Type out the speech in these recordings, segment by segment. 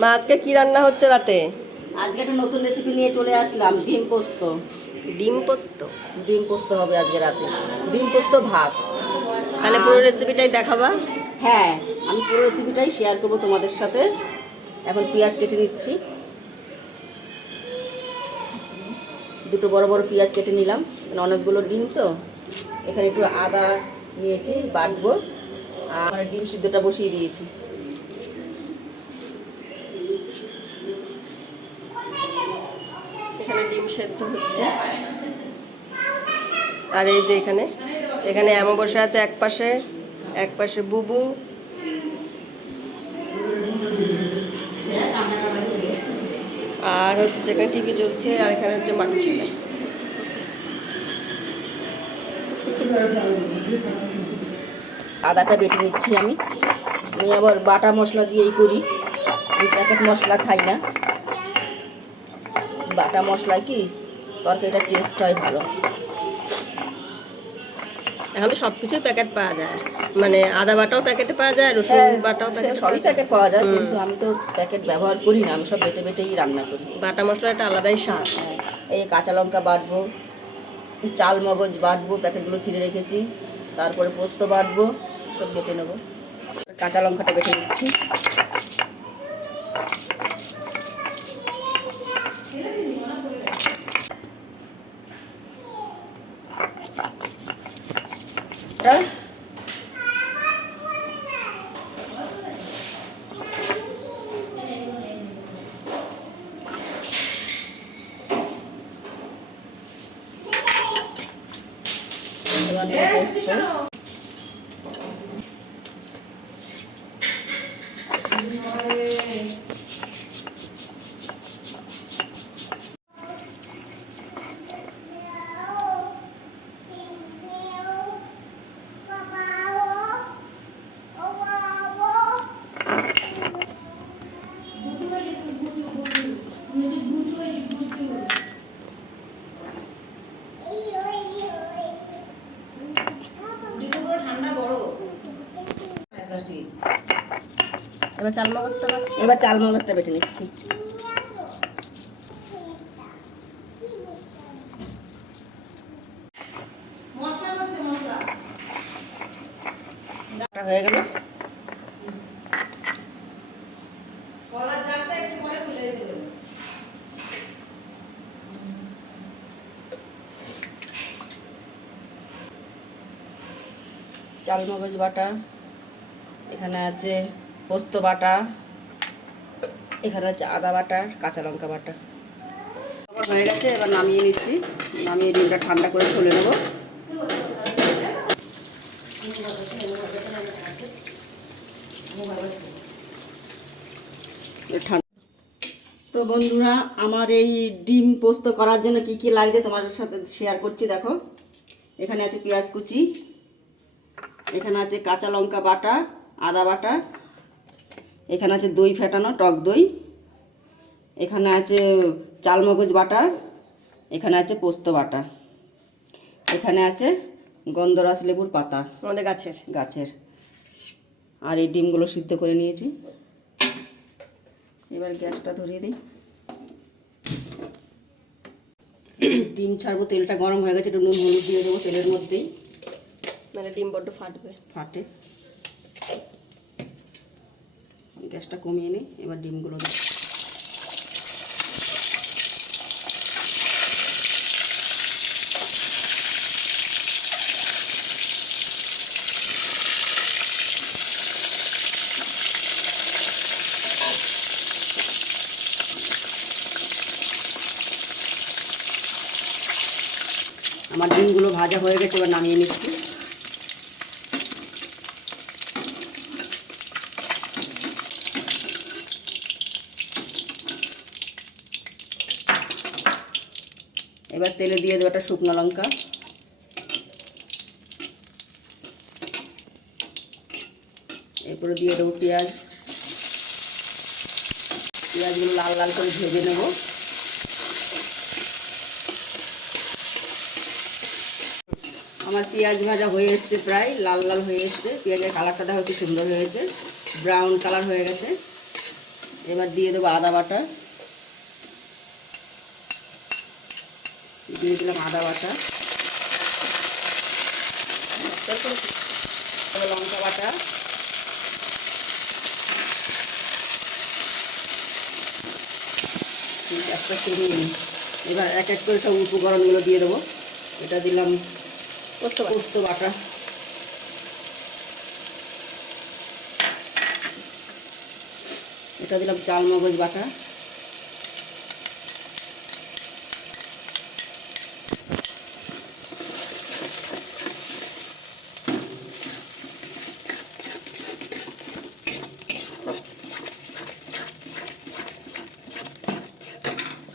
মা আজকে কি রান্না হচ্ছে রাতে? আজকে একটা নতুন রেসিপি নিয়ে চলে আসলাম, ডিম পোস্ত। ডিম পোস্ত। ডিম পোস্ত হবে আজকে রাতে, ডিম পোস্ত ভাত। তাহলে পুরো রেসিপিটাই দেখাবা? হ্যাঁ, আমি পুরো রেসিপিটাই শেয়ার করবো তোমাদের সাথে। এখন পেঁয়াজ কেটে নিচ্ছি, দুটো বড় বড় পেঁয়াজ কেটে নিলাম, অনেকগুলো ডিম তো। এখানে একটু আদা নিয়েছি, বাটবো। আর ডিম সিদ্ধটা বসিয়ে দিয়েছি। এখানে ডিম সেদ্ধ হচ্ছে। আর এই যে এখানে এখানে এমন বসে আছে এক পাশে বুবু। আর হচ্ছে এখানে টিভি চলছে, আর এখানে হচ্ছে মাটু চুলা। আদাটা বেটে নিচ্ছি আমি। আমি আবার বাটা মশলা দিয়েই করি, আমি প্যাকেট মশলা খাই না। বাটা মশলায় কি তরকারিটা টেস্ট হয় ভালো। এখন তো সব কিছুই প্যাকেট পাওয়া যায়, মানে আদা বাটাও প্যাকেটে পাওয়া যায়, রসুন বাটাও প্যাকেটে সবই পাওয়া যায়। প্যাকেট পাওয়া যায়, কিন্তু আমি তো প্যাকেট ব্যবহার করি না, আমি সব বেটে বেটেই রান্না করি। বাটা মশলার একটা আলাদাই স্বাদ। এই কাঁচা লঙ্কা বাটবো, চাল মগজ বাটবো, প্যাকেটগুলো ছিঁড়ে রেখেছি। তারপরে পোস্ত বাটবো, সব বেটে নেবো। কাঁচা লঙ্কাটা বেটে নিচ্ছি। পোস্ত এবার চাল মগজটা বেটে নিচ্ছি। হয়ে গেল। চাল মগজ বাটা, এখানে আছে পোস্ত বাটা, এখানে আছে আদা বাটা, কাঁচা লঙ্কা বাটা। হয়ে গেছে, এবার নামিয়ে নিচ্ছি। নামিয়ে ডিমটা ঠান্ডা করে ছুলে নেব। তো বন্ধুরা, আমার এই ডিম পোস্ত করার জন্য কি কি লাগছে তোমাদের সাথে শেয়ার করছি। দেখো, এখানে আছে পেঁয়াজ কুচি, এখানে আছে কাঁচা লঙ্কা বাটা, আদা বাটা, এখানে আছে দই ফেটানো, টক দই, এখানে আছে চালমগজ বাটা, এখানে আছে পোস্ত বাটা, এখানে আছে গন্ধরাজ লেবুর পাতা আমাদের গাছের। আর এই ডিমগুলো সিদ্ধ করে নিয়েছি। এবার গ্যাসটা ধরিয়ে দিই। ডিম ছাড়বো, তেলটা গরম হয়ে গেছে, একটু নুন হলুদ দিয়ে দেবো তেলের মধ্যেই, মানে ডিম বড্ড ফাটে। গ্যাসটা কমিয়ে নিই। এবার ডিমগুলো দিই। আমার ডিমগুলো ভাজা হয়ে গেছে, এবার নামিয়ে নিচ্ছি। এবার তেলে দিয়ে দেবো একটা শুকনো লঙ্কা, এরপরে দিয়ে দেবো পেঁয়াজ। পেঁয়াজগুলো লাল লাল করে ভেজে নেব। আমার পেঁয়াজ ভাজা হয়ে এসছে, প্রায় লাল লাল হয়ে এসছে। পেঁয়াজের কালারটা দেখো কি সুন্দর হয়েছে, ব্রাউন কালার হয়ে গেছে। এবার দিয়ে দেবো আদা বাটা, দিয়ে দিলাম আদা বাটা, লঙ্কা বাটা, একটা চিনি। এবার এক এক করে সব উপকরণগুলো দিয়ে দেবো। এটা দিলাম পোস্ত বাটা, এটা দিলাম চাল মগজ বাটা,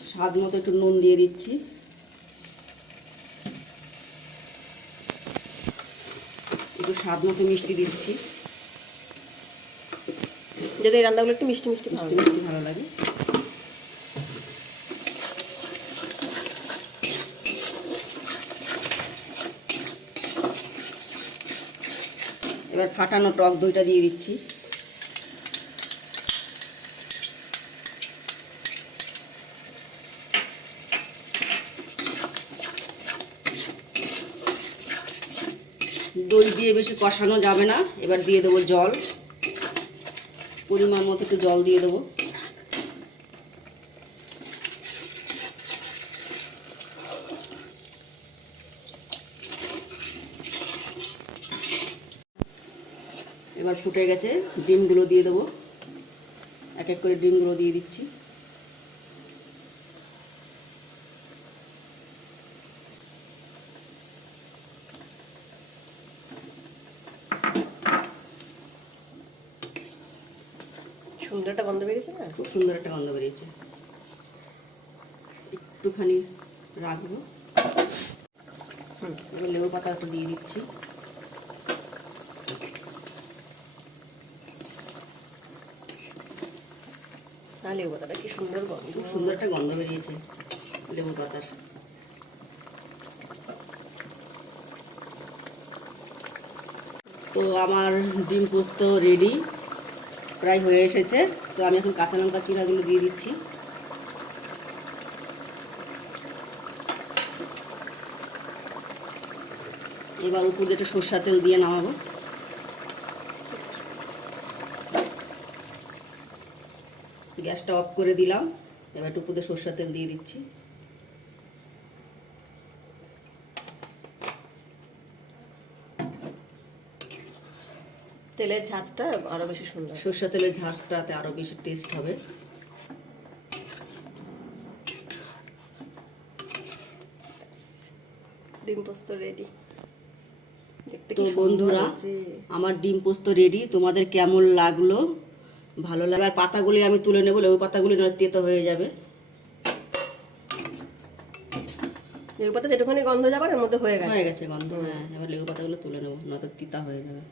স্বাদ মতো একটু নুন দিয়ে দিচ্ছি, একটু স্বাদ মতো মিষ্টি দিচ্ছি, যদি এই রান্নাগুলো একটু মিষ্টি মিষ্টি মিষ্টি মিষ্টি ভালো লাগে। এবার ফাটানো টক দইটা দিয়ে দিচ্ছি, দই দিয়ে বেশি কষানো যাবে না। এবার দিয়ে দেবো জল, পরিমাণ মতো একটু জল দিয়ে দেবো। এবার ফুটে গেছে, ডিমগুলো দিয়ে দেবো, এক এক করে ডিমগুলো দিয়ে দিচ্ছি। সুন্দর একটা গন্ধ বেরিয়েছে না? খুব সুন্দর একটা গন্ধ বেরিয়েছে। একটুখানি রাখবো। এবার লেবু পাতা একটু দিয়ে দিচ্ছি। আর লেবু পাতাটা কি সুন্দর গন্ধ, খুব সুন্দর একটা গন্ধ বেরিয়েছে লেবু পাতার। তো আমার ডিম পোস্ত রেডি, প্রায় হয়ে এসেছে। তো আমি এখন কাঁচা লঙ্কা চিরাগুলো দিয়ে দিচ্ছি। এবার উপর যেটা সরষের তেল দিয়ে নামাবো। গ্যাসটা অফ করে দিলাম। এবার একটু উপরে সরষের তেল দিয়ে দিচ্ছি। তেলের ঝাঁজটা আরো বেশি সুন্দর, সরষের তেলের ঝাঁজটাতে আরো বেশি টেস্ট হবে। ডিম পোস্ত রেডি। তো বন্ধুরা, আমার ডিম পোস্ত রেডি। তোমাদের কেমন লাগলো? ভালো লাগে। আর পাতাগুলি আমি তুলে নেবো, লেবু পাতাগুলি নয় তেতো হয়ে যাবে। লেবু পাতা যেটুখানি গন্ধ যাবার এর মধ্যে হয়ে গেছে গন্ধ। হ্যাঁ, এবার লেবু পাতাগুলো তুলে নেবো, নয়তো তিতা হয়ে যাবে।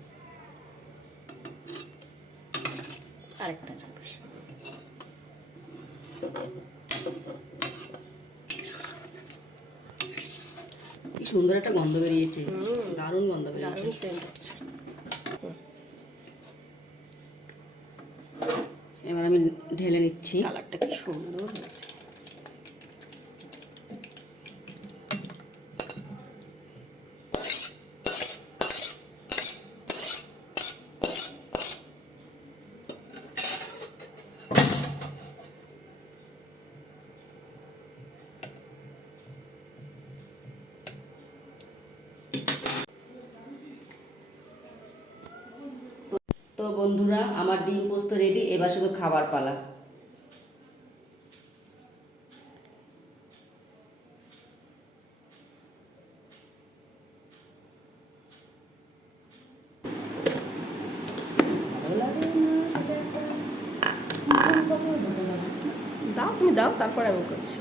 আরেকটা চামচ। কি সুন্দর একটা গন্ধ বেরিয়েছে, দারুণ গন্ধ বেরিয়েছে। দারুণ সেন্ট হচ্ছে। এবার আমি ঢেলে নিচ্ছি। কালারটা কি সুন্দর হয়েছে। তো বন্ধুরা, আমার ডিম পোস্ত রেডি। এবার শুধু খাবার পালা। দাও, তুমি দাও, তারপর আমি করছি।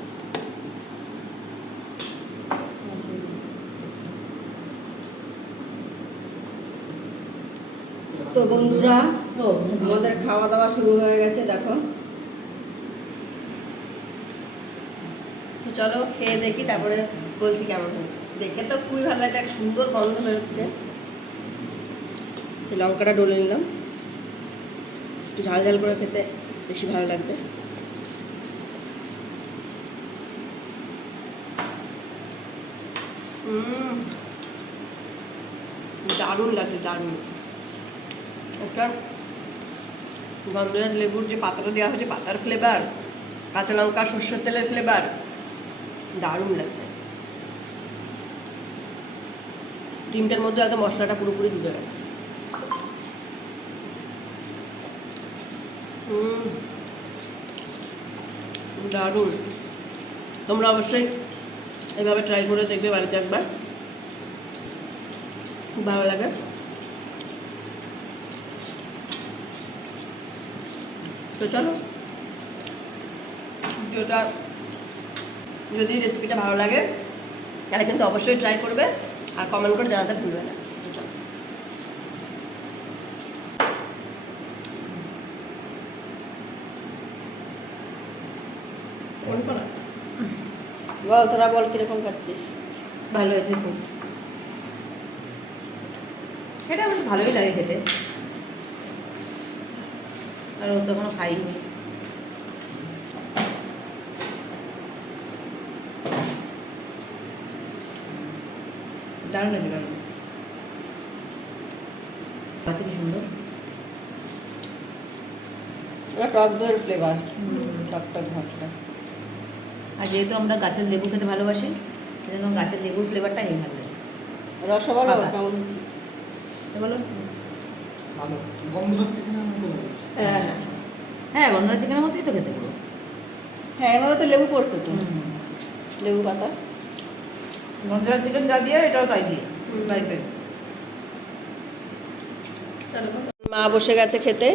তো বন্ধুরা, আমাদের খাওয়া দাওয়া শুরু হয়ে গেছে, দেখো। তো চলো খেয়ে দেখি, তারপরে বলছি কেমন হয়েছে। দেখে তো খুবই ভালো লাগে, এক সুন্দর গন্ধ বেরোচ্ছে। লঙ্কাটা ডলে নিলাম, একটু ঝাল ঝাল করে খেতে বেশি ভালো লাগবে। দারুণ লাগছে, দারুণ। একটা গন্ধরাজ লেবুর যে পাতাটা দেওয়া হয়েছে, পাতার ফ্লেভার, কাঁচা লঙ্কা সর্ষের তেলের ফ্লেভার, দারুণ লাগছে। ডিমটার মধ্যে একদম মশলাটা পুরোপুরি ঢুকে গেছে। দারুণ। তোমরা অবশ্যই এভাবে ট্রাই করে দেখবে বাড়িতে একবার, খুব ভালো লাগে। তো চলো, ভিডিওটা যদি রেসিপিটা ভালো লাগে তাহলে কিন্তু অবশ্যই ট্রাই করবে আর কমেন্ট করে জানাতে ভুলবে না। তো চলো। বল, তোরা বল কিরকম খাচ্ছিস? ভালো হয়েছে খুব, এটা আমার ভালোই লাগে খেতে। আর ও তো কোনো খাইনি। দারুণ লাগে, দারুণ আছে, কি সুন্দর। ওটা টক দইয়ের ফ্লেভার, টকটক ভাতটা। আর যেহেতু আমরা গাছের লেবু খেতে ভালোবাসি, সেজন্য গাছের লেবুর ফ্লেভারটা এই ভালো লাগে। রসা বলো বাবা। কেমন হচ্ছে? বলো। ভালো গন্ধরাজ চিকেনের মতো। হ্যাঁ হ্যাঁ হ্যাঁ, গন্ধরাজ চিকেনের মতোই তো খেতে পুরো। হ্যাঁ, এর মধ্যে তো লেবু পড়ছে তো, লেবু পাতা। গন্ধরাজ চিকেন যা দিয়ে এটাও তাই দিয়ে বাড়িতে। মা বসে গেছে খেতে।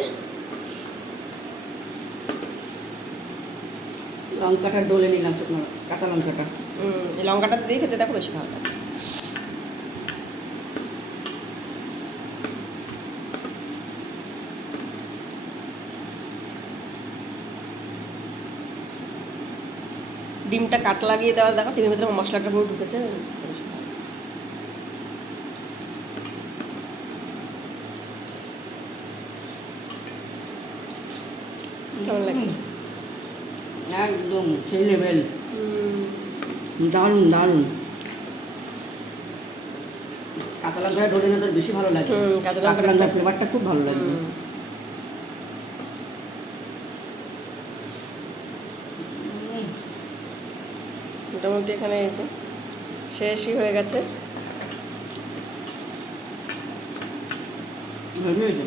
লঙ্কাটা ডলে নিলাম, শুকনো কাঁচা লঙ্কাটা। এই লঙ্কাটা দিয়ে খেতে দেখো বেশি ভালো লাগে। ডিমটা কাট লাগিয়ে দেওয়া দেখো, ডিমের ভিতরে মশলাটা পুরো ঢুকেছে, খেতে বেশি ভালো লাগে। কেমন লাগছে? একদম সেই লেভেল, দারুণ দারুণ। কাঁচা লঙ্কাটা ডলে না তোর বেশি ভালো লাগে। কাঁচা কাঁচা লঙ্কাটা লঙ্কার ফ্লেভারটা খুব ভালো লাগবে। মোটামুটি এখানে এই যে শেষই হয়ে গেছে। ভালো হয়েছে।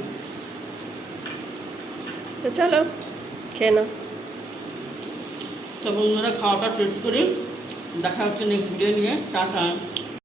তো চলো খেয়ে নাও। তো বন্ধুরা, খাওয়াটা টেস্ট করি। দেখা হচ্ছে নেক্সট ভিডিও নিয়ে। টাটা।